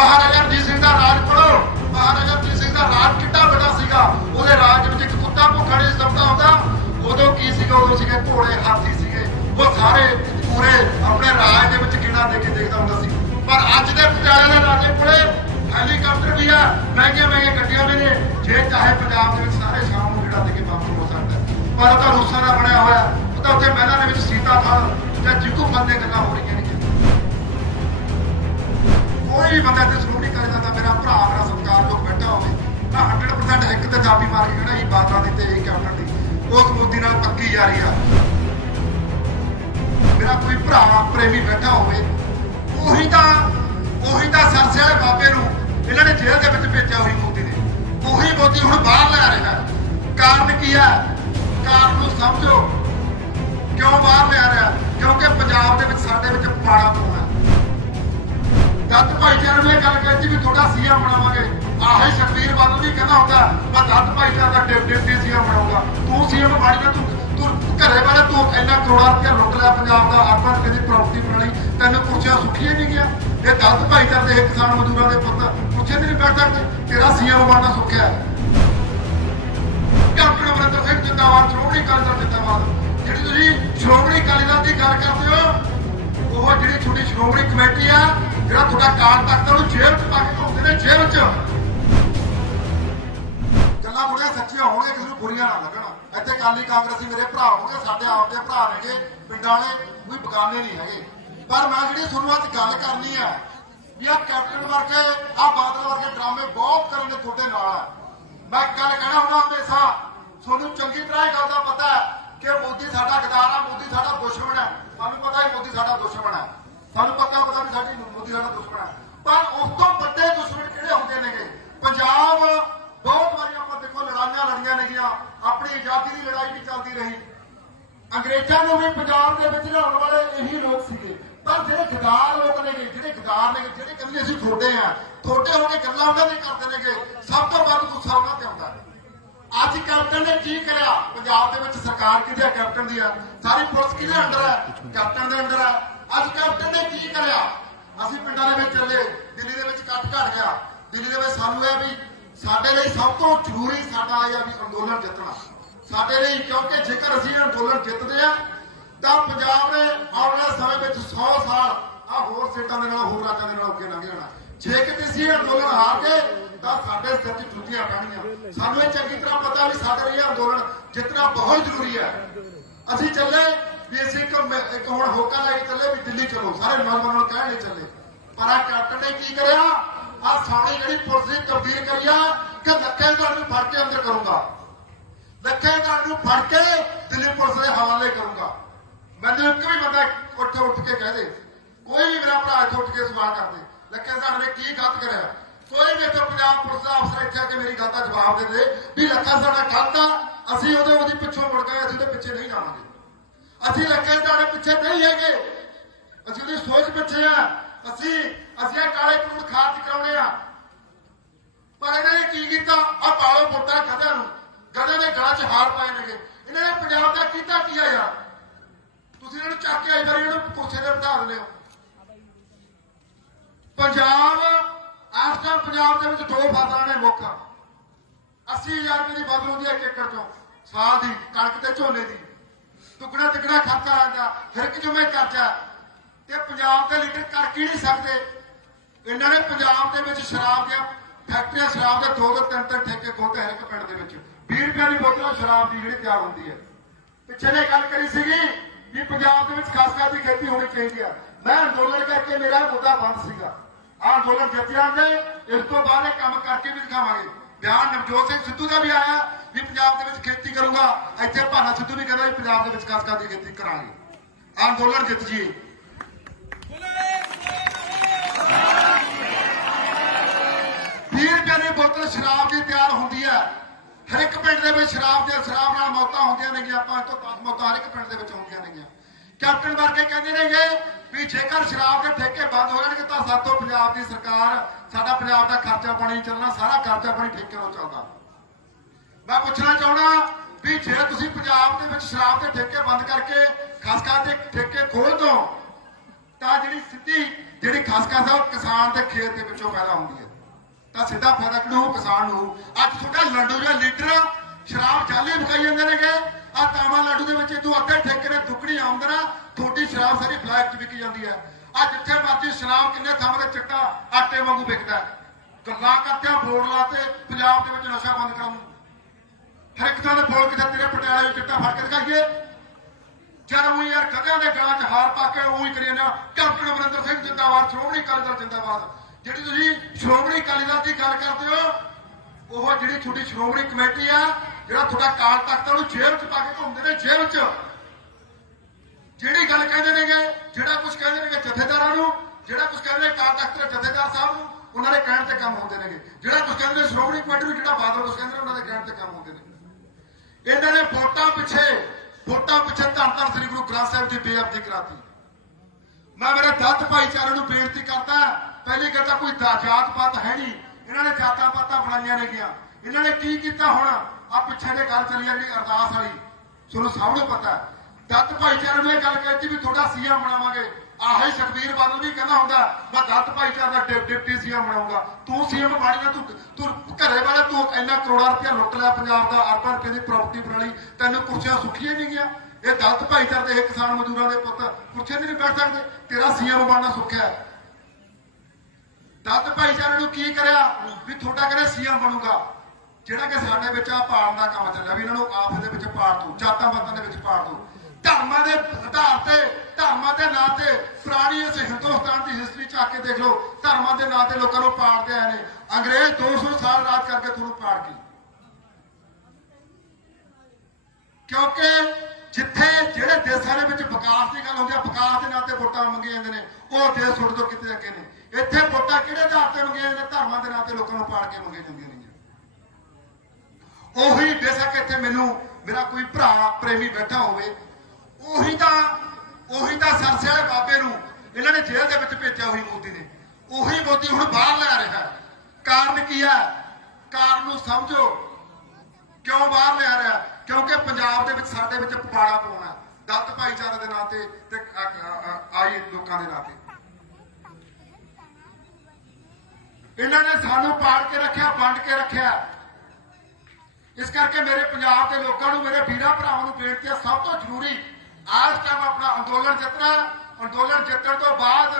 महाराजा रणजीत सिंह का राज पढ़ो, महाराजा रणजीत सिंह का राज कितना बड़ा सीगा। ਉਹਦੇ ਰਾਜ ਵਿੱਚ ਇੱਕ ਕੁੱਤਾ ਭੁੱਖਾ ਨਹੀਂ ਸਮਝਦਾ ਹੁੰਦਾ। ਉਦੋਂ ਕੀ ਸੀਗਾ, ਉਦੋਂ ਸੀਗੇ ਘੋੜੇ ਹਾਥੀ ਸੀਗੇ, ਉਹ ਸਾਰੇ ਪੂਰੇ ਆਪਣੇ ਰਾਜ ਦੇ ਵਿੱਚ ਗਿਣਾ ਦੇ ਕੇ ਦੇਖਦਾ ਹੁੰਦਾ ਸੀ। ਪਰ ਅੱਜ ਦੇ ਪਟਿਆਲੇ ਦੇ ਰਾਜੇ ਕੋਲੇ ਹੈਲੀਕਾਪਟਰ ਵੀ ਆ, ਮਹਿੰਗੀਆਂ ਮਹਿੰਗੀਆਂ ਗੱਡੀਆਂ ਵੀ ਨੇ। ਜੇ ਚਾਹੇ ਪੰਜਾਬ ਦੇ ਵਿੱਚ ਸਾਰੇ ਸ਼ਾਮ ਨੂੰ ਗਿਣਾ ਦੇ ਕੇ ਵਾਪਸ ਹੋ ਸਕਦਾ, ਪਰ ਉਹ ਤਾਂ ਰੂਸਾਂ ਦਾ ਬਣਿਆ ਹੋਇਆ। ਉਹ ਤਾਂ ਉੱਥੇ ਮਹਿਲਾਂ ਦੇ ਵਿੱਚ ਸੀਤਾ ਖਾਨ ਜਾਂ ਜਿੱਕੂ ਬੰਦੇ ਗੱਲਾਂ ਹੋ ਰਹੀਆਂ ਨੇ। ਕੋਈ ਵੀ ਬੰਦਾ ਤੇ ਸ਼੍ਰੋਮਣੀ ਅਕਾਲੀ ਦਲ ਦਾ ਮੇਰਾ ਭਰਾ, ਮੇਰਾ ਸਤਿਕਾਰਯੋਗ ਬੈਠਾ ਹੋਵੇ, ਤਾਂ 100% ਇੱਕ ਤੇ ਚਾਬੀ ਮਾਰ ਕੇ ਕਹਿਣਾ ਇਹ ਬਾਦਲਾਂ ਦੀ ਤੇ ਇਹ ਕੈਪਟਨ ਦੀ ਉਸ ਮੋਦੀ ਨਾਲ ਪੱਕੀ ਯਾਰੀ ਆ। ਮੇਰਾ ਕੋਈ ਭਰਾ ਪ੍ਰੇਮੀ ਬੈਠਾ ਹੋਵੇ, ਉਹੀ ਤਾਂ ਸਰਸੇ ਵਾਲੇ ਬਾਬੇ ਨੂੰ ਇਹਨਾਂ ਨੇ ਜੇਲ੍ਹ ਦੇ ਵਿੱਚ ਭੇਜਿਆ ਹੋਈ ਮੋਦੀ ਨੇ। ਉਹੀ ਮੋਦੀ ਹੁਣ ਬਾਹਰ ਲੈ ਰਿਹਾ। ਕਾਰਨ ਕੀ ਹੈ? ਕਾਰਨ ਨੂੰ ਸਮਝੋ। ਕਿਉਂ ਬਾਹਰ ਲਿਆ ਰਿਹਾ? ਕਿਉਂਕਿ ਪੰਜਾਬ ਦੇ ਵਿੱਚ ਸਾਡੇ ਵਿੱਚ ਪਾੜਾ ਪਾਉਣਾ। ਦੱਤ ਭਾਈਚਾਰੇ ਨੇ ਗੱਲ ਕਹੀ ਵੀ ਥੋੜਾ ਸੀਐਮ ਬਣਾਵਾਂਗੇ। ਆਹੇ ਸ਼ਬੀਰ ਬਾਦਲ ਵੀ ਕਹਿੰਦਾ ਹੁੰਦਾ ਮੈਂ ਦੱਤ ਭਾਈਚਾਰੇ ਦਾ ਡਿਪਟੀ ਸੀਐਮ ਬਣਾਉਂਗਾ। ਤੂੰ ਸੀਐਮ ਬਣ ਜਾ, ਤੂੰ ਘਰੇ ਵਾਲੇ ਤੂੰ ਇੰਨਾ ਕਰੋੜਾਂ ਰੁਪਇਆ ਲੁੱਟ ਲਿਆ ਪੰਜਾਬ ਦਾ, ਆਪਾਂ ਕਦੀ ਪ੍ਰਾਪਰਟੀ ਬਣਾਈ, ਤੈਨੂੰ ਕੁਰਸੀਆਂ ਸੁੱਖੀਆਂ ਨਹੀਂ ਗਿਆ। ਇਹ ਦੱਤ ਭਾਈਚਾਰੇ ਦੇ ਕਿਸਾਨ ਮਜ਼ਦੂਰਾਂ ਦੇ ਪੁੱਤ ਕੁਰਸੀਆਂ ਨਹੀਂ ਬੈਠ ਸਕਦੇ। ਤੇਰਾ ਸੀਐਮ ਬਣਨਾ ਸੁੱਖਿਆ। ਕੈਪਟਨ ਅਮਰਿੰਦਰ ਸਿੰਘ ਜਿੰਦਾਬਾਦ, ਸ਼੍ਰੋਮਣੀ ਅਕਾਲੀ ਦਲ ਜਿੰਦਾਬਾਦ। ਜਿਹੜੀ ਤੁਸੀਂ ਸ਼੍ਰੋਮਣੀ ਅਕਾਲੀ ਦਲ ਦੀ ਗੱਲ ਕਰਦੇ ਹੋ, ਉਹ ਜਿਹੜੀ ਤੁਹਾਡੀ ਸ਼੍ਰੋਮਣੀ ਕਮੇਟੀ ਆ, ਜਿਹੜਾ ਤੁਹਾਡਾ ਕਾਰਡ ਤੱਕ ਉਹਨੂੰ ਜੇਲ੍ਹ 'ਚ ਪਾ ਕੇ ਘੁੰਮਦੇ ਨੇ। ਜੇਲ੍ਹ 'ਚ ਗੱਲਾਂ ਬੜੀਆਂ ਸੱਚੀਆਂ ਹੋਣਗੀਆਂ, ਕਿਸੇ ਨੂੰ ਬੁਰੀਆਂ ਨਾ ਲੱਗਣ। ਇੱਥੇ ਅਕਾਲੀ ਕਾਂਗਰਸੀ ਮੇਰੇ ਭਰਾ ਹੋਣਗੇ, ਸਾਡੇ ਆਪ ਦੇ ਭਰਾ ਨੇਗੇ, ਪਿੰਡਾਂ ਵਾਲੇ ਕੋਈ ਬਗਾਨੇ ਨਹੀਂ ਹੈਗੇ। ਪਰ ਮੈਂ ਜਿਹੜੀ ਤੁਹਾਨੂੰ ਅੱਜ ਗੱਲ ਕਰਨੀ ਆ ਵੀ ਆਹ ਕੈਪਟਨ ਵਰਗੇ, ਆਹ ਬਾਦਲ ਵਰਗੇ ਡਰਾਮੇ ਬਹੁਤ ਕਰਨ ਦੇ ਤੁਹਾਡੇ ਨਾਲ ਆ। ਮੈਂ ਗੱਲ ਕਹਿਣਾ ਹੁੰਦਾ ਹਮੇਸ਼ਾ, ਤੁਹਾਨੂੰ ਚੰਗੀ ਤਰ੍ਹਾਂ ਇਹ ਗੱਲ ਦਾ ਪਤਾ ਹੈ ਕਿ ਮੋਦੀ ਸਾਡਾ ਗਦਾਰ ਆ, ਮੋਦੀ ਸਾਡਾ ਦੁਸ਼ਮਣ ਹੈ। ਸਾਨੂੰ ਪਤਾ ਹੈ ਮੋਦੀ ਸਾਡਾ ਦੁਸ਼ਮਣ ਹੈ, ਸਾਨੂੰ ਪਤਾ ਵੀ ਸਾਡੀ ਮੋਦੀ ਸਾਡਾ ਦੁਸ਼ਮਣ ਹੈ। ਪਰ ਉਸ ਤੋਂ ਵੱਡੇ ਦੁਸ਼ਮਣ ਕਿਹੜੇ ਹੁੰਦੇ ਨੇਗੇ? ਪੰਜਾਬ ਬਹੁਤ ਵਾਰੀ ਆਪਾਂ ਦੇਖੋ ਲੜਾਈਆਂ ਲੜੀਆਂ ਨੇਗੀਆਂ, ਆਪਣੀ ਆਜ਼ਾਦੀ ਦੀ ਲੜਾਈ ਵੀ ਚੱਲਦੀ ਰਹੀ। ਅੰਗਰੇਜ਼ਾਂ ਨੂੰ ਵੀ ਪੰਜਾਬ ਦੇ ਵਿੱਚ ਲਿਆਉਣ ਵਾਲੇ ਇਹੀ ਲੋਕ ਸੀਗੇ। ਪਰ ਜਿਹੜੇ ਗਦਾਰ ਲੋਕ ਨੇਗੇ, ਜਿਹੜੇ ਗਦਾਰ ਨੇਗੇ, ਜਿਹੜੇ ਕਹਿੰਦੇ ਅਸੀਂ ਥੋੜੇ ਆ, ਥੋੜੇ ਹੋ ਕੇ ਗੱਲਾਂ ਉਹਨਾਂ ਦੇ ਕਰਦੇ ਨੇਗੇ, ਸਭ ਤੋਂ ਵੱਧ ਗੁੱਸਾ ਉਹਨਾਂ ਤੇ ਆਉਂਦਾ। ਅੱਜ ਕੈਪਟਨ ਨੇ ਕੀ ਕਰਿਆ? ਪੰਜਾਬ ਦੇ ਵਿੱਚ ਸਰਕਾਰ ਕਿਹਦੀ ਹੈ? ਕੈਪਟਨ ਦੀ ਆ। ਸਾਰੀ ਪੁਲਿਸ ਕਿਹਦੇ ਅੰਡਰ ਹੈ? ਕੈਪਟਨ ਦੇ ਅੰਡਰ ਹੈ। ਅੱਜ ਕੈਪਟਨ ਨੇ ਕੀ ਕਰਿਆ? ਅਸੀਂ ਪਿੰਡਾਂ ਦੇ ਵਿੱਚ ਚੱਲੇ, ਦਿੱਲੀ ਦੇ ਵਿੱਚ ਇਕੱਠ ਘਟ ਗਿਆ। ਦਿੱਲੀ ਦੇ ਵਿੱਚ ਸਾਨੂੰ ਇਹ ਵੀ ਸਾਡੇ ਲਈ ਸਭ ਤੋਂ ਜ਼ਰੂਰੀ ਸਾਡਾ ਇਹ ਆ ਵੀ ਅੰਦੋਲਨ ਜਿੱਤਣਾ ਸਾਡੇ ਲਈ, ਕਿਉਂਕਿ ਜੇਕਰ ਅਸੀਂ ਅੰਦੋਲਨ ਜਿੱਤਦੇ ਆ ਤਾਂ ਪੰਜਾਬ ਨੇ ਆਉਣ ਵਾਲੇ ਸਮੇਂ ਵਿੱਚ 100 ਸਾਲ ਆ ਹੋਰ ਸਟੇਟਾਂ ਦੇ ਨਾਲ, ਹੋਰ ਰਾਜਾਂ ਦੇ ਨਾਲ ਅੱਗੇ ਲੰਘ ਜਾਣਾ। ਜੇ ਕਿਤੇ ਅਸੀਂ ਅੰਦੋਲਨ ਹਾਰ ਗਏ ਤਾਂ ਸਾਡੇ ਸਿਰ 'ਚ ਜੁੱਤੀਆਂ ਪੈਣਗੀਆਂ। ਸਾਨੂੰ ਇਹ ਚੰਗੀ ਤਰ੍ਹਾਂ ਪਤਾ ਵੀ ਸਾਡੇ ਲਈ ਇਹ ਅੰਦੋਲਨ ਜਿੱਤਣਾ ਬਹੁਤ ਜ਼ਰੂਰੀ ਹੈ। ਅਸੀਂ ਚੱਲੇ ਵੀ ਅਸੀਂ ਇੱਕ ਹੁਣ ਹੋਕਾ ਲੈ ਕੇ ਚੱਲੇ ਵੀ ਦਿੱਲੀ ਚਲੋ, ਸਾਰੇ ਨੌਜਵਾਨਾਂ ਨੂੰ ਕਹਿਣ ਲਈ ਚੱਲੇ। ਪਰ ਆ ਕੈਪਟਨ ਨੇ ਕੀ ਕਰਿਆ? ਆ ਸਾਡੀ ਜਿਹੜੀ ਪੁਲਿਸ ਦੀ ਤਬਦੀਲ ਕਰੀ ਆ ਕਿ ਲੱਖੇਦਾਰ ਨੂੰ ਫੜ ਕੇ ਅੰਦਰ ਕਰੂੰਗਾ, ਲੱਖੇਦਾਰ ਨੂੰ ਫੜ ਕੇ ਦਿੱਲੀ ਪੁਲਿਸ ਦੇ ਹਵਾਲੇ ਕਰੂੰਗਾ। ਮੈਨੂੰ ਇੱਕ ਵੀ ਬੰਦਾ ਉੱਠ ਕੇ ਕਹਿ ਦੇ, ਕੋਈ ਵੀ ਮੇਰਾ ਭਰਾ ਇੱਥੇ ਉੱਠ ਕੇ ਸਵਾਲ ਕਰਦੇ ਲੱਖੇਦਾਰ ਨੇ ਕੀ ਗਲਤ ਕਰਿਆ। ਕੋਈ ਵੀ ਇੱਥੇ ਪੰਜਾਬ ਪੁਲਿਸ ਦਾ ਅਫਸਰ ਇੱਥੇ ਆ ਕੇ ਮੇਰੀ ਗੱਲ ਦਾ ਜਵਾਬ ਦੇ ਦੇ ਵੀ ਲੱਖਾ ਸਾਡਾ ਗਲਤ ਆ, ਅਸੀਂ ਉਹਦੀ ਪਿੱਛੋਂ ਮੁੜ ਗਏ, ਅਸੀਂ ਉਹਦੇ ਪਿੱਛੇ ਨਹੀਂ ਜਾਵਾਂਗੇ। ਅਸੀਂ ਲੱਖੇਦਾਰ ਦੇ ਪਿੱਛੇ ਨਹੀਂ ਹੈਗੇ, ਅਸੀਂ ਉਹਦੀ ਸੋਚ ਪਿੱਛੇ ਆ। ਅਸੀਂ ਕਾਲੇ ਕਾਨੂੰਨ ਖਾਰਜ ਕਰਾਉਣੇ ਆ। ਪਰ ਇਹਨਾਂ ਨੇ ਕੀ ਕੀਤਾ? ਆ ਪਾਲੋ ਵੋਟਾਂ ਗਧਿਆਂ ਨੂੰ, ਗਧਿਆਂ ਦੇ ਗਲਾਂ 'ਚ ਹਾਰ ਪਾਏ ਨੇਗੇ। ਇਹਨਾਂ ਨੇ ਪੰਜਾਬ ਦਾ ਕੀਤਾ ਕੀ ਆ ਯਾਰ? ਤੁਸੀਂ ਇਹਨਾਂ ਨੂੰ ਚੱਕ ਕੇ ਆਈ ਵਾਰੀ ਇਹਨਾਂ ਨੂੰ ਕੁਰਸੇ ਤੇ ਬਿਠਾ ਦਿੰਦੇ ਹੋ। ਪੰਜਾਬ ਪੰਜਾਬ ਦੇ ਵਿੱਚ 2 ਫਸਲਾਂ ਨੇ ਮੁੱਖ। 80,000 ਰੁਪਏ ਦੀ ਫਸਲ ਹੁੰਦੀ ਹੈ 1 ਏਕੜ ਚੋਂ ਸਾਲ ਦੀ, ਕਣਕ ਤੇ ਝੋਨੇ ਦੀ। ਟੁਕੜਾ ਖਰਚਾ ਆਉਂਦਾ, ਫਿਰ ਇੱਕ ਜੁਮੇ ਕਰਜ਼ਾ, ਤੇ ਪੰਜਾਬ ਦੇ ਲੀਡਰ ਕਰ ਕੀ ਨਹੀਂ ਸਕਦੇ। ਇਹਨਾਂ ਨੇ ਪੰਜਾਬ ਦੇ ਵਿੱਚ ਸ਼ਰਾਬ ਦੀਆਂ ਫੈਕਟਰੀਆਂ, ਸ਼ਰਾਬ ਦੇ 2-2 3-3 ਠੇਕੇ ਖੋਲ੍ਹੇ ਹਰ ਇੱਕ ਪਿੰਡ ਦੇ ਵਿੱਚ। 20 ਰੁਪਏ ਦੀ ਬੋਤਲ ਸ਼ਰਾਬ ਦੀ ਜਿਹੜੀ ਤਿਆਰ ਹੁੰਦੀ ਹੈ। ਪਿੱਛੇ ਨੇ ਗੱਲ ਕਰੀ ਸੀਗੀ ਵੀ ਪੰਜਾਬ ਦੇ ਵਿੱਚ ਖਾਸ ਕਰ ਦੀ ਖੇਤੀ ਹੋਣੀ ਚਾਹੀਦੀ ਆ। ਮੈਂ ਅੰਦੋਲਨ ਕਰਕੇ ਮੇਰਾ ਮੁੱਦਾ ਬੰਦ ਸੀਗਾ। ਆਹ ਅੰਦੋਲਨ ਜਿੱਤ ਜਾਂਦੇ, ਇਸ ਤੋਂ ਬਾਅਦ ਇਹ ਕੰਮ ਕਰਕੇ ਵੀ ਦਿਖਾਵਾਂਗੇ। ਬਿਆਨ ਨਵਜੋਤ ਸਿੰਘ ਸਿੱਧੂ ਦਾ ਵੀ ਆਇਆ ਵੀ ਪੰਜਾਬ ਦੇ ਵਿੱਚ ਖੇਤੀ ਕਰੂੰਗਾ। ਇੱਥੇ ਭਾਨਾ ਸਿੱਧੂ ਵੀ ਕਹਿੰਦਾ ਵੀ ਪੰਜਾਬ ਦੇ ਵਿੱਚ ਖਾਸ ਕਰ ਦੀ ਖੇਤੀ ਕਰਾਂਗੇ। ਆਹ ਅੰਦੋਲਨ ਜਿੱਤ ਜੀਏ। 20 ਰੁਪਏ ਦੀ ਬੋਤਲ ਸ਼ਰਾਬ ਦੀ ਤਿਆਰ ਹੁੰਦੀ ਹੈ। ਹਰ ਇੱਕ ਪਿੰਡ ਦੇ ਵਿੱਚ ਸ਼ਰਾਬ ਨਾਲ ਮੌਤਾਂ ਹੁੰਦੀਆਂ ਨੇਗੀਆਂ। 5 ਤੋਂ 10 ਮੌਤਾਂ ਹਰ ਇੱਕ ਪਿੰਡ ਦੇ ਵਿੱਚ ਹੁੰਦੀਆਂ ਨੇਗੀਆਂ। ਕੈਪਟਨ ਵਰਗੇ ਕਹਿੰਦੇ ਨੇਗੇ ਵੀ ਜੇਕਰ ਸ਼ਰਾਬ ਦੇ ਠੇਕੇ ਬੰਦ ਹੋ ਜਾਣਗੇ ਤਾਂ ਸਾਤੋਂ ਪੰਜਾਬ ਦੀ ਸਰਕਾਰ, ਸਾਡਾ ਪੰਜਾਬ ਦਾ ਖਰਚਾ ਪਾਣੀ ਚੱਲਣਾ, ਸਾਰਾ ਖਰਚਾ ਪਾਣੀ ਠੇਕੇ ਤੋਂ ਚੱਲਦਾ। ਮੈਂ ਪੁੱਛਣਾ ਚਾਹੁੰਦਾ ਵੀ ਜੇ ਤੁਸੀਂ ਪੰਜਾਬ ਦੇ ਵਿੱਚ ਸ਼ਰਾਬ ਦੇ ਠੇਕੇ ਬੰਦ ਕਰਕੇ ਖਾਸ ਕਰਕੇ ਠੇਕੇ ਖੋਲ੍ਹ ਦੋ ਤਾਂ ਜਿਹੜੀ ਸਿੱਧੀ ਜਿਹੜੀ ਖਸਖਸ ਆ ਉਹ ਕਿਸਾਨ ਦੇ ਖੇਤ ਦੇ ਵਿੱਚੋਂ ਪੈਦਾ ਹੁੰਦੀ ਹੈ ਤਾਂ ਸਿੱਧਾ ਫਾਇਦਾ ਕਿਹਨੂੰ ਕਿਸਾਨ ਨੂੰ। ਅੱਜ ਤੁਹਾਡਾ ਲੰਡੂ ਜਾਂ ਲੀਟਰ ਸ਼ਰਾਬ ਜਾਲੀ ਵਿਕਾਈ ਜਾਂਦੇ ਨੇਗੇ। ਆ ਤਾਮਿਲਨਾਡੂ ਦੇ ਵਿੱਚ ਤੂੰ ਅੱਧੇ ਠੇਕੇ ਨੇ ਦੁੱਗਣੀ ਆਮਦਨ ਆ, ਤੁਹਾਡੀ ਸ਼ਰਾਬ ਸਾਰੀ ਬਲੈਕ 'ਚ ਵਿਕੀ ਜਾਂਦੀ ਹੈ। ਆ ਜਿੱਥੇ ਮਰਜ਼ੀ ਸ਼ਰਾਬ ਕਿੰਨੇ ਥਾਂ ਤੇ ਚਿੱਟਾ ਆਟੇ ਵਾਂਗੂ ਵਿਕਦਾ। ਗੱਲਾਂ ਕਰਦਿਆਂ ਬੋਰਡ ਲਾਤੇ ਪੰਜਾਬ ਦੇ ਵਿੱਚ ਨਸ਼ਾ ਬੰਦ ਕਰਨ ਨੂੰ। ਹਰ ਇੱਕ ਥਾਂ ਦੇ ਬੋਲ ਕਿਤੇ ਤੇਰੇ ਪਟਿਆਲੇ ਵਿੱਚ ਚਿੱਟਾ ਫੜ ਕੇ ਦਿਖਾਈਏ। ਜਦ ਉਹ ਯਾਰ ਗਧਿਆਂ ਦੇ ਗਲਾਂ 'ਚ ਹਾਰ ਪਾ ਕੇ ਉਹੀ ਕਰੀ ਜਾਂਦੇ ਕੈਪਟਨ ਅਮਰਿੰਦਰ ਸਿੰਘ ਜਿੰਦਾਬਾਦ, ਸ਼੍ਰੋਮਣੀ ਅਕਾਲੀ ਦਲ ਜਿੰਦਾਬਾਦ। ਜਿਹੜੀ ਤੁਸੀਂ ਸ਼੍ਰੋਮਣੀ ਅਕਾਲੀ ਦਲ ਦੀ ਗੱਲ ਕਰਦੇ ਹੋ, ਉਹ ਜਿਹੜੀ ਤੁਹਾਡੀ ਸ਼੍ਰੋਮਣੀ ਕਮੇਟੀ ਆ, ਜਿਹੜਾ ਤੁਹਾਡਾ ਕਾਲ ਤਖਤ ਉਹਨੂੰ ਜੇਲ੍ਹ 'ਚ ਪਾ ਕੇ ਘੁੰਮਦੇ ਨੇ। ਜੇਲ੍ਹ 'ਚ ਜਿਹੜੀ ਗੱਲ ਕਹਿੰਦੇ ਨੇਗੇ, ਜਿਹੜਾ ਕੁਝ ਕਹਿੰਦੇ ਨੇਗੇ ਜਥੇਦਾਰਾਂ ਨੂੰ, ਜਿਹੜਾ ਕੁਝ ਕਹਿੰਦੇ ਨੇ ਕਾਲ ਤਖਤ ਦੇ ਜਥੇਦਾਰ ਸਾਹਿਬ ਨੂੰ, ਉਹਨਾਂ ਦੇ ਕਹਿਣ ਤੇ ਕੰਮ ਹੁੰਦੇ ਨੇਗੇ। ਜਿਹੜਾ ਕੁਝ ਕਹਿੰਦੇ ਨੇ ਸ਼੍ਰੋਮਣੀ ਕਮੇਟੀ ਨੂੰ, ਜਿਹੜਾ ਬਾਦਲ ਕੁਝ ਕਹਿੰਦੇ ਨੇ, ਉਹਨਾਂ ਦੇ ਕਹਿਣ ਤੇ ਕੰਮ ਹੁੰਦੇ ਨੇ। ਇਹਨਾਂ ਨੇ ਵੋਟਾਂ ਪਿੱਛੇ ਧੰਨ ਧੰਨ ਸ੍ਰੀ ਗੁਰੂ ਗ੍ਰੰਥ ਸਾਹਿਬ ਦੀ ਬੇਅਦਬੀ ਕਰਾਤੀ। ਮੈਂ ਮੇਰੇ ਦਲਿਤ ਭਾਈਚਾਰੇ ਨੂੰ ਬੇਨਤੀ ਕਰਦਾ, ਪਹਿਲੀ ਗੱਲ ਤਾਂ ਕੋਈ ਜਾਤ ਪਾਤ ਹੈ ਨਹੀਂ, ਇਹਨਾਂ ਨੇ ਜਾਤਾਂ ਪਾਤਾਂ ਬਣਾਈਆਂ ਨੇਗੀਆਂ। ਇਹਨਾਂ ਨੇ ਕੀ ਕੀਤਾ ਹੁਣ ਆ ਪਿੱਛੇ ਦੇ ਗੱਲ ਚੱਲੀ ਆ ਜਿਹੜੀ ਅਰਦਾਸ ਵਾਲੀ, ਤੁਹਾਨੂੰ ਸਭ ਨੂੰ ਪਤਾ। ਦਲਿਤ ਭਾਈਚਾਰੇ ਨੂੰ ਇਹ ਗੱਲ ਕਹਿਤੀ ਵੀ ਤੁਹਾਡਾ ਸੀਐਮ ਬਣਾਵਾਂਗੇ। ਆਹੀ ਸੁਖਬੀਰ ਬਾਦਲ ਵੀ ਕਹਿੰਦਾ ਹੁੰਦਾ ਮੈਂ ਦਲਿਤ ਭਾਈਚਾਰੇ ਦਾ ਡਿਪਟੀ ਸੀਐਮ ਬਣਾਉਂਗਾ। ਤੂੰ ਸੀਐਮ ਬਣਨਾ, ਤੂੰ ਘਰੇ ਵਾਲੇ ਤੂੰ ਇੰਨਾ ਕਰੋੜਾਂ ਰੁਪਇਆ ਲੁੱਟ ਲਿਆ ਪੰਜਾਬ ਦਾ, ਅਰਬਾਂ ਰੁਪਏ ਦੀ ਪ੍ਰਾਪਰਟੀ ਬਣਾ ਲਈ, ਤੈਨੂੰ ਕੁਰਸੀਆਂ ਸੁੱਖੀਆਂ ਨਹੀਂ ਗਿਆ। ਇਹ ਦਲਿਤ ਭਾਈਚਾਰੇ ਦੇ ਕਿਸਾਨ ਮਜ਼ਦੂਰਾਂ ਦੇ ਪੁੱਤ ਕੁਰਸੀਆਂ ਨਹੀਂ ਬੈਠ ਸਕਦੇ, ਤੇਰਾ ਸੀਐਮ ਬਣਨਾ ਸੁੱਖਿਆ। ਦਲਿਤ ਭਾਈਚਾਰੇ ਨੂੰ ਕੀ ਕਰਿਆ ਵੀ ਤੁਹਾਡਾ ਕਹਿੰਦੇ ਸੀਐਮ ਬਣੂਗਾ। ਜਿਹੜਾ ਕਿ ਸਾਡੇ ਵਿੱਚ ਆ ਪਾੜਨ ਦਾ ਕੰਮ ਚੱਲਿਆ ਵੀ ਇਹਨਾਂ ਨੂੰ ਆਪਸ ਦੇ ਵਿੱਚ ਪਾੜ ਦੋ, ਜਾਤਾਂ ਪਾਤਾਂ ਦੇ ਵਿੱਚ ਪਾੜ ਦੋ। ਧਰਮਾਂ ਦੇ ਆਧਾਰ ਤੇ, ਧਰਮਾਂ ਦੇ ਨਾਂ ਤੇ ਪੁਰਾਣੀ ਇਸ ਹਿੰਦੁਸਤਾਨ ਦੀ ਹਿਸਟਰੀ ਚ ਆ ਕੇ ਦੇਖ ਲਓ, ਧਰਮਾਂ ਦੇ ਨਾਂ ਤੇ ਲੋਕਾਂ ਨੂੰ ਪਾੜਦੇ ਆਏ ਨੇ। ਅੰਗਰੇਜ਼ 200 ਸਾਲ ਰਾਜ ਕਰਕੇ ਤੁਹਾਨੂੰ ਪਾੜ ਗਏ। ਕਿਉਂਕਿ ਜਿੱਥੇ ਜਿਹੜੇ ਦੇਸ਼ਾਂ ਦੇ ਵਿੱਚ ਵਿਕਾਸ ਦੀ ਗੱਲ ਹੁੰਦੀ ਆ, ਵਿਕਾਸ ਦੇ ਨਾਂ ਤੇ ਵੋਟਾਂ ਮੰਗੇ ਜਾਂਦੇ ਨੇ, ਉਹ ਦੇਸ਼ ਛੋੜ ਤੋਂ ਕਿਤੇ ਅੱਗੇ ਨੇ। ਇੱਥੇ ਵੋਟਾਂ ਕਿਹੜੇ ਆਧਾਰ ਤੇ ਮੰਗੇ ਜਾਂਦੇ? ਧਰਮਾਂ ਦੇ ਨਾਂ ਤੇ ਲੋਕਾਂ ਨੂੰ ਪਾੜ ਕੇ ਮੰਗੇ ਜਾਂਦੀਆਂ ਨੇ। ਉਹੀ ਬੇਸ਼ੱਕ ਇੱਥੇ ਮੇਰਾ ਕੋਈ ਭਰਾ ਪ੍ਰੇਮੀ ਬੈਠਾ ਹੋਵੇ, ਉਹੀ ਤਾਂ ਸਰਸੇ ਵਾਲੇ ਬਾਬੇ ਨੂੰ ਇਹਨਾਂ ਨੇ ਜੇਲ੍ਹ ਦੇ ਵਿੱਚ ਭੇਜਿਆ, ਉਹੀ ਮੋਦੀ ਨੇ। ਉਹੀ ਮੋਦੀ ਹੁਣ ਬਾਹਰ ਲੈ ਰਿਹਾ। ਕਾਰਨ ਕੀ ਹੈ? ਕਾਰਨ ਨੂੰ ਸਮਝੋ ਕਿਉਂ ਬਾਹਰ ਲਿਆ ਰਿਹਾ। ਕਿਉਂਕਿ ਪੰਜਾਬ ਦੇ ਵਿੱਚ ਸਾਡੇ ਵਿੱਚ ਪਵਾੜਾ ਪਾਉਣਾ ਦਲਿਤ ਭਾਈਚਾਰੇ ਦੇ ਨਾਂ ਤੇ ਆਈ ਲੋਕਾਂ ਦੇ ਨਾਂ ਤੇ। ਇਹਨਾਂ ਨੇ ਸਾਨੂੰ ਪਾੜ ਕੇ ਰੱਖਿਆ, ਵੰਡ ਕੇ ਰੱਖਿਆ। ਇਸ ਕਰਕੇ ਮੇਰੇ ਪੰਜਾਬ ਦੇ ਲੋਕਾਂ ਨੂੰ, ਮੇਰੇ ਵੀਰਾਂ ਭਰਾਵਾਂ ਨੂੰ ਬੇਨਤੀ ਹੈ, ਸਭ ਤੋਂ ਜ਼ਰੂਰੀ आज टाइम अपना अंदोलन जितना। अंदोलन जितने तो बाद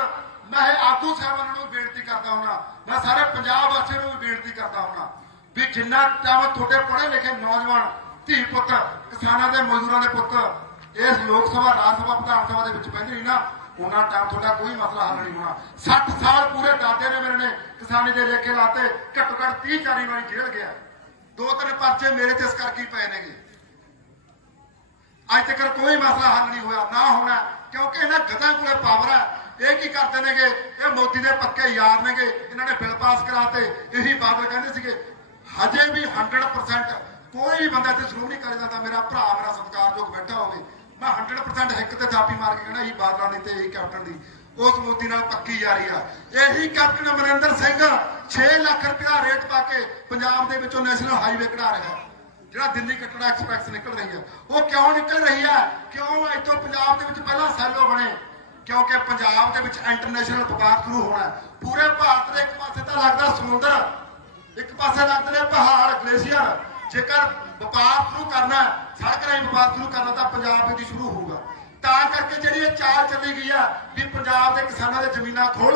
मैं आगू साहबान ਨੂੰ ਬੇਨਤੀ ਕਰਦਾ ਹੁਣਾ, मैं सारे पंजाब वासियों ਨੂੰ ਬੇਨਤੀ ਕਰਦਾ ਹੁਣਾ ਵੀ ਜਿੰਨਾ ਟਾਈਮ ਤੁਹਾਡੇ ਪੜ੍ਹੇ ਲਿਖੇ ਨੌਜਵਾਨ ਧੀ ਪੁੱਤ, ਕਿਸਾਨਾਂ ਦੇ ਮਜ਼ਦੂਰਾਂ ਦੇ ਪੁੱਤ ਇਸ ਲੋਕ ਸਭਾ, ਰਾਜ ਸਭਾ, ਵਿਧਾਨ ਸਭਾ ਦੇ ਵਿੱਚ ਬੈਠੇ ਨਹੀਂ ਨਾ, ਉਹਨਾਂ ਟਾਈਮ ਤੁਹਾਡਾ ਕੋਈ ਮਸਲਾ ਹੱਲ ਨਹੀਂ ਹੋਣਾ। 60 ਸਾਲ ਪੂਰੇ ਦਾਦੇ ਨੇ ਮੇਰੇ ਨੇ ਕਿਸਾਨੀ ਦੇ ਲੇਖੇ ਲਾਤੇ, ਘੱਟੋ ਘੱਟ 30-40 ਵਾਰੀ ਜੇਲ੍ਹ ਗਿਆ। 2-3 ਪਰਚੇ ਮੇਰੇ ਤੇ ਇਸ ਕਰਕੇ ਪਏ ਨੇਗੇ। ਅੱਜ ਤੱਕ ਕੋਈ ਮਸਲਾ ਹੱਲ ਨਹੀਂ ਹੋਇਆ, ਨਾ ਹੋਣਾ, ਕਿਉਂਕਿ ਇਹਨਾਂ ਗਧਾਂ ਕੋਲੇ ਪਾਵਰ ਹੈ। ਇਹ ਕੀ ਕਰਦੇ ਨੇਗੇ? ਇਹ ਮੋਦੀ ਦੇ ਪੱਕੇ ਯਾਰ ਨੇਗੇ। ਇਹਨਾਂ ਨੇ ਬਿੱਲ ਪਾਸ ਕਰਾਤੇ। ਇਹੀ ਬਾਦਲ ਕਹਿੰਦੇ ਸੀਗੇ ਹਜੇ ਵੀ 100% ਕੋਈ ਬੰਦਾ ਤੇ ਸ਼੍ਰੋਮਣੀ ਅਕਾਲੀ ਦਲ ਦਾ ਮੇਰਾ ਭਰਾ, ਮੇਰਾ ਸਤਿਕਾਰਯੋਗ ਬੈਠਾ ਹੋਵੇ, ਮੈਂ 100% ਹਿੱਕ ਤੇ ਥਾਪੀ ਮਾਰ ਕੇ ਕਹਿੰਦਾ ਇਹੀ ਬਾਦਲਾਂ ਦੀ ਤੇ ਇਹੀ ਕੈਪਟਨ ਦੀ ਉਸ ਮੋਦੀ ਨਾਲ ਪੱਕੀ ਯਾਰੀ ਆ। ਇਹੀ ਕੈਪਟਨ ਅਮਰਿੰਦਰ ਸਿੰਘ 6 ਲੱਖ ਰੁਪਇਆ ਰੇਟ ਪਾ ਕੇ ਪੰਜਾਬ ਦੇ ਵਿੱਚੋਂ ਨੈਸ਼ਨਲ ਹਾਈਵੇ ਕਢਾ ਰਿਹਾ। ਜਿਹੜਾ ਦਿੱਲੀ ਕੱਟੜਾ ਐਕਸਪ੍ਰੈਸ ਨਿਕਲ ਰਹੀ ਹੈ, ਉਹ ਕਿਉਂ ਨਿਕਲ ਰਹੀ ਹੈ? ਕਿਉਂ ਇੱਥੋਂ ਪੰਜਾਬ ਦੇ ਵਿੱਚ ਪਹਿਲਾਂ ਸੈਲੋ ਬਣੇ? ਕਿਉਂਕਿ ਪੰਜਾਬ ਦੇ ਵਿੱਚ ਇੰਟਰਨੈਸ਼ਨਲ ਵਪਾਰ ਸ਼ੁਰੂ ਹੋਣਾ। ਪੂਰੇ ਭਾਰਤ ਦੇ ਇੱਕ ਪਾਸੇ ਤਾਂ ਲੱਗਦਾ ਸਮੁੰਦਰ, ਇੱਕ ਪਾਸੇ ਲੱਗਦੇ ਨੇ ਪਹਾੜ, ਗਲੇਸ਼ੀਅਰ। ਜੇਕਰ ਵਪਾਰ ਸ਼ੁਰੂ ਕਰਨਾ, ਸੜਕ ਰਾਹੀਂ ਵਪਾਰ ਸ਼ੁਰੂ ਕਰਨਾ, ਤਾਂ ਪੰਜਾਬ ਵਿੱਚ ਸ਼ੁਰੂ ਹੋਊਗਾ। ਤਾਂ ਕਰਕੇ ਜਿਹੜੀ ਇਹ ਚਾਲ ਚੱਲੀ ਗਈ ਆ ਵੀ ਪੰਜਾਬ ਦੇ ਕਿਸਾਨਾਂ ਦੇ ਜ਼ਮੀਨਾਂ ਖੋ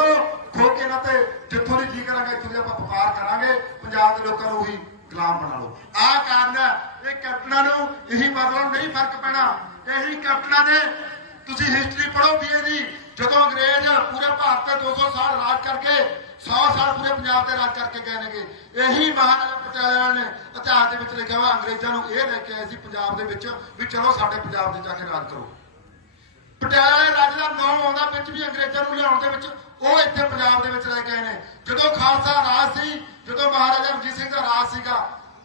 ਕੇ ਇਹਨਾਂ ਤੇ ਜਿੱਥੋਂ ਦੀ ਜੀ ਕਰਾਂਗੇ ਇੱਥੋਂ ਦੀ ਆਪਾਂ ਵਪਾਰ ਕਰਾਂਗੇ, ਪੰਜਾਬ ਦੇ ਲੋਕਾਂ ਨੂੰ ਉਹੀ ਗੁਲਾਮ ਬਣਾ ਲਓ। ਆਹ ਕਾਰਨ ਹੈ। ਇਹ ਕੈਪਟਨਾਂ ਨੂੰ, ਇਹੀ ਬਾਦਲਾਂ ਨੂੰ ਨਹੀਂ ਫਰਕ ਪੈਣਾ। ਇਹੀ ਕੈਪਟਨਾਂ ਨੇ, ਤੁਸੀਂ ਹਿਸਟਰੀ ਪੜ੍ਹੋ ਵੀ ਇਹਦੀ, ਜਦੋਂ ਅੰਗਰੇਜ਼ ਪੂਰੇ ਭਾਰਤ ਤੇ 200 ਸਾਲ ਰਾਜ ਕਰਕੇ 100 ਸਾਲ ਪੂਰੇ ਪੰਜਾਬ ਤੇ ਰਾਜ ਕਰਕੇ ਗਏ ਨੇਗੇ। ਇਹੀ ਮਹਾਰਾਜਾ ਪਟਿਆਲਾ ਨੇ ਇਤਿਹਾਸ ਦੇ ਵਿੱਚ ਲਿਖਿਆ ਵਾ, ਅੰਗਰੇਜ਼ਾਂ ਨੂੰ ਇਹ ਲੈ ਕੇ ਆਏ ਸੀ ਪੰਜਾਬ ਦੇ ਵਿੱਚ ਵੀ ਚਲੋ ਸਾਡੇ ਪੰਜਾਬ ਦੇ ਜਾ ਕੇ ਰਾਜ ਕਰੋ। ਪਟਿਆਲਾ ਦੇ ਰਾਜ ਦਾ ਨਾਮ ਆਉਂਦਾ ਵਿੱਚ ਵੀ ਅੰਗਰੇਜ਼ਾਂ ਨੂੰ ਲਿਆਉਣ ਦੇ ਵਿੱਚ, ਉਹ ਇੱਥੇ ਪੰਜਾਬ ਦੇ ਵਿੱਚ ਲੈ ਕੇ ਆਏ ਨੇ। ਜਦੋਂ ਖਾਲਸਾ ਰਾਜ ਸੀ, ਜਦੋਂ ਮਹਾਰਾਜਾ ਰਣਜੀਤ ਸਿੰਘ ਦਾ ਰਾਜ ਸੀਗਾ,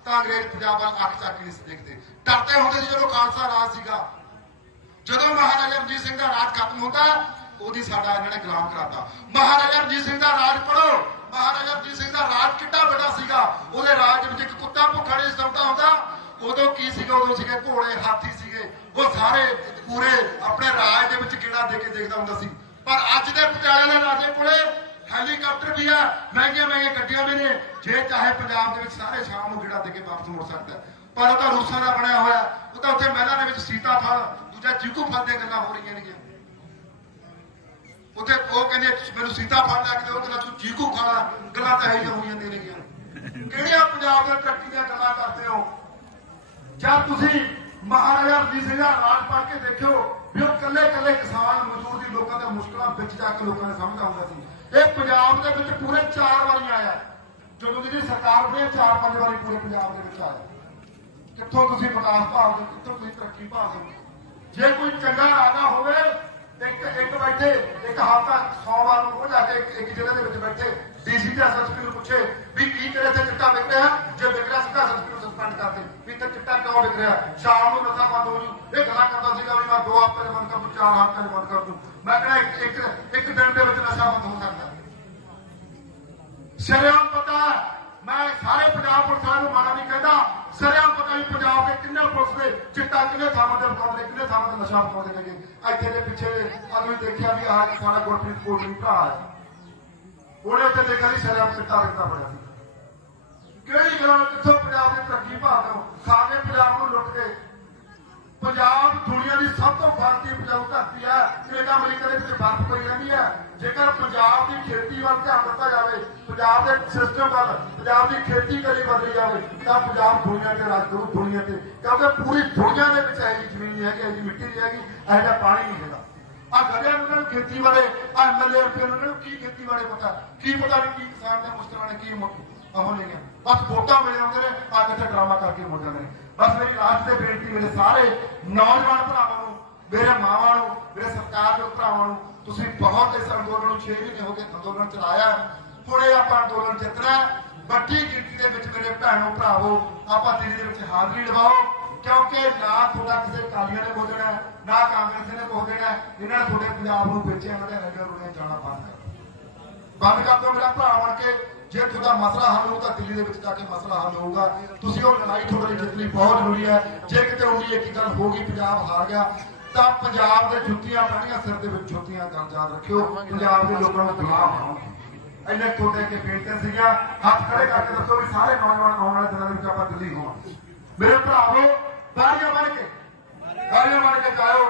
ਤਾਂ ਅੰਗਰੇਜ਼ ਪੰਜਾਬ ਵੱਲ ਅੱਖ ਚੱਕ ਕੇ ਨਹੀਂ ਸੀ ਦੇਖਦੇ, ਡਰਦੇ ਹੁੰਦੇ ਸੀ। ਜਦੋਂ ਖਾਲਸਾ ਰਾਜ ਸੀਗਾ, ਜਦੋਂ ਮਹਾਰਾਜਾ ਰਣਜੀਤ ਸਿੰਘ ਦਾ ਰਾਜ ਖਤਮ ਹੁੰਦਾ, ਉਹਦੀ ਸਾਡਾ ਇਹਨਾਂ ਨੇ ਗੁਲਾਮ ਕਰਾਤਾ। ਮਹਾਰਾਜਾ ਰਣਜੀਤ ਸਿੰਘ ਦਾ ਰਾਜ ਪੜ੍ਹੋ, ਮਹਾਰਾਜਾ ਰਣਜੀਤ ਸਿੰਘ ਦਾ ਰਾਜ ਕਿੱਡਾ ਵੱਡਾ ਸੀਗਾ। ਉਹਦੇ ਰਾਜ ਵਿੱਚ ਇੱਕ ਕੁੱਤਾ ਭੁੱਖਾ ਨਹੀਂ ਸੌਂਦਾ ਹੁੰਦਾ। ਉਦੋਂ ਕੀ ਸੀਗਾ? ਉਦੋਂ ਸੀਗੇ ਘੋੜੇ, ਹਾਥੀ ਸੀਗੇ। ਉਹ ਸਾਰੇ ਪੂਰੇ ਆਪਣੇ ਰਾਜ ਦੇ ਵਿੱਚ ਕਿਹੜਾ ਦੇ ਕੇ ਦੇਖਦਾ ਹੁੰਦਾ ਸੀ। ਪਰ ਅੱਜ ਅੱਜ ਦੇ ਪਟਿਆਲੇ ਦੇ ਰਾਜੇ ਕੋਲੇ ਹੈਲੀਕਾਪਟਰ ਵੀ ਆ, ਮਹਿੰਗੀਆਂ ਮਹਿੰਗੀਆਂ ਗੱਡੀਆਂ ਵੀ ਨੇ। ਜੇ ਚਾਹੇ ਪੰਜਾਬ ਦੇ ਵਿੱਚ ਸਾਰੇ ਸ਼ਾਮ ਨੂੰ ਗੇੜਾ ਦੇ ਕੇ ਵਾਪਸ ਮੁੜ ਸਕਦਾ, ਪਰ ਉਹ ਤਾਂ ਰੂਸਾਂ ਦਾ ਬਣਿਆ ਹੋਇਆ। ਉਹ ਤਾਂ ਉੱਥੇ ਮਹਿਲਾਂ ਦੇ ਵਿੱਚ ਸੀਤਾ ਫਲ, ਦੂਜਾ ਚੀਕੂ ਫਲ ਦੀਆਂ ਗੱਲਾਂ ਹੋ ਰਹੀਆਂ ਨੇ। ਉੱਥੇ ਉਹ ਕਹਿੰਦੇ ਮੈਨੂੰ ਸੀਤਾ ਫਲ ਲੈ ਕੇ ਦਿਓ, ਕਹਿੰਦਾ ਤੂੰ ਚੀਕੂ ਖਾਣਾ। ਗੱਲਾਂ ਤਾਂ ਇਹੀ ਹੋ ਜਾਂਦੀਆਂ ਨੇ। ਕਿਹੜੀਆਂ ਪੰਜਾਬ ਦੇ ਤਰੱਕੀ ਦੀਆਂ ਗੱਲਾਂ ਕਰਦੇ ਹੋ? ਜਦ ਤੁਸੀਂ ਮਹਾਰਾਜਾ ਰਣਜੀਤ ਸਿੰਘ ਦਾ ਰਾਜ ਪੜ੍ਹ ਕੇ ਦੇਖਿਓ ਵੀ ਉਹ ਕੱਲੇ ਕੱਲੇ ਕਿਸਾਨ ਮਜ਼ਦੂਰ ਦੀ ਲੋਕਾਂ ਦੀਆਂ ਮੁਸ਼ਕਲਾਂ ਵਿੱਚ ਜਾ ਕੇ ਲੋਕਾਂ ਨੇ ਸਮਝ ਆਉਂਦਾ ਸੀ। ਇਹ ਪੰਜਾਬ ਦੇ ਵਿੱਚ ਪੂਰੇ 4 ਵਾਰੀ ਆਇਆ। ਜਦੋਂ ਦੀ ਸਰਕਾਰ ਬਣੀ 4-5 ਵਾਰੀ ਪੂਰੇ ਪੰਜਾਬ ਦੇ ਵਿੱਚ ਆਇਆ। ਕਿੱਥੋਂ ਤੁਸੀਂ ਵਿਕਾਸ ਭਾਲਦੇ, ਕਿੱਥੋਂ ਤੁਸੀਂ ਤਰੱਕੀ ਭਾਲਦੇ? ਜੇ ਕੋਈ ਚੰਗਾ ਰਾਜਾ ਹੋਵੇ, ਇੱਕ ਬੈਠੇ ਇੱਕ ਹਫ਼ਤਾ ਸੋਮਵਾਰ ਨੂੰ ਉਹ ਜਾ ਕੇ ਇੱਕ ਜ਼ਿਲ੍ਹੇ ਦੇ ਵਿੱਚ ਬੈਠੇ ਡੀਸੀ ਜਾਂ ਐਸਐਸਪੀ ਨੂੰ ਪੁੱਛੇ ਵੀ ਕੀ ਤੇਰੇ ਇੱਥੇ ਚਿੱਟਾ ਵਿਕ ਰਿਹਾ? ਜੇ ਵਿਕ ਰਿਹਾ ਸਿੱਧਾ ਐਸਐਸਪੀ ਨੂੰ ਸਸਪੈਂਡ ਕਰਦੇ ਵੀ ਇੱਥੇ ਚਿੱਟਾ ਕਿਉਂ ਵਿਕ ਰਿਹਾ? ਸ਼ਾਮ ਨੂੰ ਨਸ਼ਾ ਬੰਦ ਹੋ ਜੂ। ਇਹ ਗੱਲਾਂ ਕਰਦਾ ਸੀਗਾ ਵੀ ਮੈਂ 2 ਹਫ਼ਤੇ ਬੰਦ ਕਰ ਦੂੰ, 4 ਹਫ਼ਤੇ ਬੰਦ ਕਰ ਦੂੰ। ਮੈਂ ਕਹਿੰਦਾ ਇੱਕ ਦਿਨ ਦੇ ਵਿੱਚ ਨਸ਼ਾ ਬੰਦ ਹੋ ਸਕਦਾ। ਸ਼ਰੇਆਮ ਪਤਾ, ਮੈਂ ਸਾਰੇ ਪੰਜਾਬ ਪੁਲਿਸ ਵਾਲਿਆਂ ਨੂੰ ਮਾੜਾ ਨਹੀਂ ਕਹਿੰਦਾ, ਸ਼ਰੇਆਮ ਪਤਾ ਵੀ ਪੰਜਾਬ ਦੇ ਕਿੰਨੇ ਪੁਲਿਸ ਦੇ ਚਿੱਟਾ ਕਿੰਨੇ ਥਾਵਾਂ ਤੇ ਵਿਕਾਉਂਦੇ, ਕਿੰਨੇ ਥਾਵਾਂ ਤੇ ਨਸ਼ਾ ਵਿਕਾਉਂਦੇ ਨੇਗੇ। ਇੱਥੇ ਦੇ ਪਿੱਛੇ ਅਸੀਂ ਦੇਖਿਆ ਵੀ ਆਹ ਸਾਡਾ ਗੁਰਪ੍ਰੀਤ ਕੋਟਲੀ ਭਰਾ ਹੈ, ਉਹਨੇ ਉੱਥੇ ਦੇਖਿਆ ਵੀ ਸ਼ਰੇਆਮ ਚਿੱਟਾ ਵਿਕਦਾ ਬੜਿਆ ਸੀ। ਕਿਹੜੀ ਗੱਲਾਂ ਕਿੱਥੋਂ ਪੰਜਾਬ ਦੀ ਤਰੱਕੀ ਭਾਲਦੇ ਹੋ? ਸਾਡੇ ਪੰਜਾਬ ਨੂੰ ਲੁੱਟ ਕੇ। ਪੰਜਾਬ ਦੁਨੀਆ ਦੀ ਸਭ ਤੋਂ ਫਾਲਤੀ ਉਪਜਾਊ ਧਰਤੀ ਹੈ। ਕੈਨੇਡਾ ਅਮਰੀਕਾ ਦੇ ਵਿੱਚ ਬਰਫ਼ ਪਈ ਰਹਿੰਦੀ ਹੈ। ਜੇਕਰ ਪੰਜਾਬ ਦੀ ਖੇਤੀ ਵੱਲ ਧਿਆਨ ਦਿੱਤਾ ਜਾਵੇ, ਪੰਜਾਬ ਦੇ ਸਿਸਟਮ ਵੱਲ, ਪੰਜਾਬ ਦੀ ਖੇਤੀ ਕਰੀ ਬਦਲੀ ਜਾਵੇ ਤਾਂ ਪੰਜਾਬ ਦੁਨੀਆ ਤੇ ਰਾਜ ਕਰੂ, ਦੁਨੀਆ ਤੇ। ਕਿਉਂਕਿ ਪੂਰੀ ਦੁਨੀਆ ਦੇ ਵਿੱਚ ਇਹੋ ਜਿਹੀ ਜ਼ਮੀਨ ਨਹੀਂ ਹੈਗੀ, ਇਹੋ ਜਿਹੀ ਮਿੱਟੀ ਨਹੀਂ ਹੈਗੀ, ਇਹੋ ਜਿਹਾ ਪਾਣੀ ਨਹੀਂ ਹੈਗਾ। ਆ ਗੜਿਆਂ ਨੂੰ ਖੇਤੀ ਬਾਰੇ, ਆ ਐਮਐਲਏ ਨੂੰ ਕੀ ਖੇਤੀ ਬਾਰੇ ਪਤਾ? ਕੀ ਪਤਾ ਨਹੀਂ ਕੀ ਕਿਸਾਨ ਦੇ ਮੁਸ਼ਕਲਾਂ ਨੇ ਕੀ ਉਹ ਨਹੀਂ ਹੈ। ਬਸ ਵੋਟਾਂ ਮਿਲੇ ਆਉਂਦੇ ਨੇ, ਆ ਕਿੱਥੇ ਡਰਾਮਾ ਕਰਕੇ ਮੁੜ ਜਾਂਦੇ ਨੇ। ਬਸ ਮੇਰੀ ਲਾਸਟ ਤੇ ਬੇਨਤੀ ਮੇਰੇ ਸਾਰੇ ਨੌਜਵਾਨ ਭਰਾਵਾਂ ਨੂੰ, ਮੇਰੇ ਮਾਵਾਂ ਨੂੰ, ਮੇਰੇ ਸਰਕਾਰ ਦੇ ਭਰਾਵਾਂ ਨੂੰ, ਤੁਸੀਂ ਬਹੁਤ ਇਸ ਅੰਦੋਲਨ ਨੂੰ 6 ਮਹੀਨੇ ਹੋ ਗਏ ਅੰਦੋਲਨ ਚਲਾਇਆ। ਹੁਣ ਇਹ ਆਪਾਂ ਅੰਦੋਲਨ ਜਿੱਤਣਾ। ਵੱਡੀ ਗਿਣਤੀ ਦੇ ਵਿੱਚ ਮੇਰੇ ਭੈਣੋ ਭਰਾਵੋ ਆਪਾਂ ਦਿੱਲੀ ਦੇ ਵਿੱਚ ਹਾਜ਼ਰੀ ਲਵਾਓ, ਕਿਉਂਕਿ ਨਾ ਤੁਹਾਡਾ ਕਿਸੇ ਕਾਲੀਆਂ ਨੇ ਬੋਲਣਾ, ਨਾ ਕਾਂਗਰਸ ਨੇ ਬੋਲ ਦੇਣਾ। ਇਹਨਾਂ ਨੇ ਤੁਹਾਡੇ ਪੰਜਾਬ ਨੂੰ ਵੇਚਿਆ, ਇਹਨਾਂ ਦੇ ਰੰਗਾਂ ਰੁੜੀਆਂ ਜਾਣਾ ਬੰਦ ਕਰ ਦਿਓ। ਮੇਰਾ ਭਰਾ ਬਣ ਕੇ ਜੇ ਤੁਹਾਡਾ ਮਸਲਾ ਹੱਲ ਹੋਊ ਤਾਂ ਦਿੱਲੀ ਦੇ ਵਿੱਚ ਜਾ ਕੇ ਮਸਲਾ ਹੱਲ ਹੋਊਗਾ। ਤੁਸੀਂ ਉਹ ਲੜਾਈ ਤੁਹਾਡੇ ਲਈ ਜਿੱਤਣੀ ਬਹੁਤ ਜ਼ਰੂਰੀ ਹੈ। ਜੇ ਕਿਤੇ ਉਨੀ ਇੱਕ ਗੱਲ ਹੋ ਗਈ, ਪੰਜਾਬ ਹਾਰ ਗਿਆ, ਤਾਂ ਪੰਜਾਬ ਦੇ ਜੁੱਤੀਆਂ ਪੈਣੀਆਂ ਸਿਰ ਦੇ ਵਿੱਚ, ਜੁੱਤੀਆਂ ਗੱਲ ਯਾਦ ਰੱਖਿਓ। ਪੰਜਾਬ ਦੇ ਲੋਕਾਂ ਨੂੰ ਗੁਲਾਮ ਬਣਾਉਣਗੇ। ਇੰਨੇ ਤੁਹਾਡੇ ਅੱਗੇ ਬੇਨਤੀ ਸੀਗਾ, ਹੱਥ ਖੜੇ ਕਰਕੇ ਦੱਸੋ ਵੀ ਸਾਰੇ ਨੌਜਵਾਨ ਆਉਣ ਵਾਲੇ ਦਿਨਾਂ ਦੇ ਵਿੱਚ ਆਪਾਂ ਦਿੱਲੀ ਹੋਵਾਂਗੇ। ਮੇਰੇ ਭਰਾਵੋ ਬਾਰੀਆਂ ਬਣ ਕੇ ਜਾਇਓ।